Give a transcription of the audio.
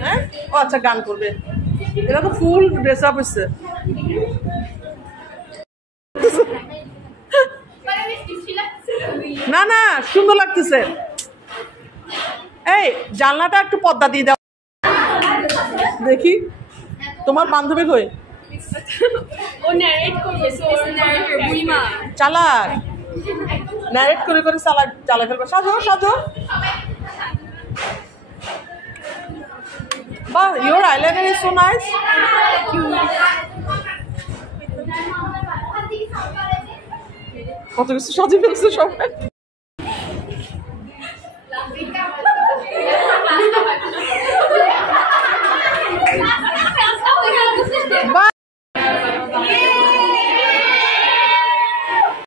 হ্যাঁ ও আচ্ছা গান করবে এটা তো ফুল ড্রেস আপ হচ্ছে না না সুন্দর লাগতেছে এই জানলাটা একটু পর্দা দিয়ে দাও দেখি তোমার বান্ধবী কই চালাক ন্যারেট করে করে চালা ফেলবে সাজো সাজো বাহ your eyeliner is so nice কত কিছু সাজিয়ে ফেলছে সবাই